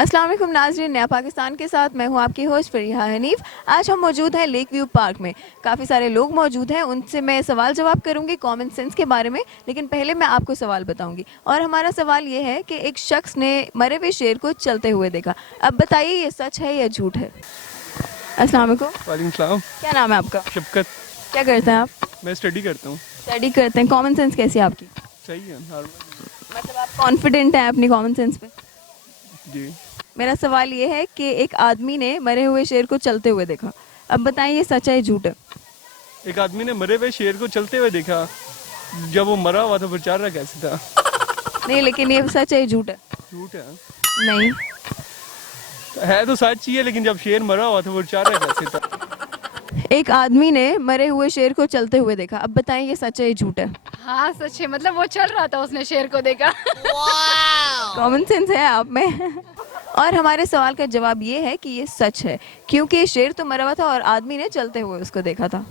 अस्सलाम वालेकुम नाज़रीन, नया पाकिस्तान के साथ मैं हूं आपकी होस्ट फरीहा हनीफ। आज हम मौजूद हैं लेक व्यू पार्क में। काफ़ी सारे लोग मौजूद हैं, उनसे मैं सवाल जवाब करूंगी कॉमन सेंस के बारे में। लेकिन पहले मैं आपको सवाल बताऊंगी और हमारा सवाल ये है कि एक शख्स ने मरे हुए शेर को चलते हुए देखा। अब बताइए ये सच है या झूठ है। अस्सलाम वालेकुम। वालेकुम सलाम। क्या नाम है आपका? शफकत। क्या करते हैं आप? मैं स्टडी करता हूँ। स्टडी करते हैं। कॉमन सेंस कैसी है आपकी? सही है, नॉर्मल। मतलब आप कॉन्फिडेंट हैं अपनी कॉमन सेंस पे? जी। मेरा सवाल ये है कि एक आदमी ने मरे हुए शेर को चलते हुए देखा। अब बताइए ये सच है या झूठ है। एक आदमी ने मरे हुए शेर को चलते हुए देखा। जब वो मरा हुआ था फिर चल रहा कैसे था? नहीं, लेकिन ये सच है या झूठ है? झूठ है। नहीं। है तो सच ही है, लेकिन जब शेर मरा हुआ था वो चल रहा कैसे था? एक आदमी ने मरे हुए शेर को चलते हुए देखा। अब बताइए ये सच है या झूठ है। हाँ सच है, मतलब वो चल रहा था, उसने शेर को देखा। कॉमन सेंस है आप में। और हमारे सवाल का जवाब ये है कि ये सच है, क्योंकि शेर तो मरा हुआ था और आदमी ने चलते हुए उसको देखा था।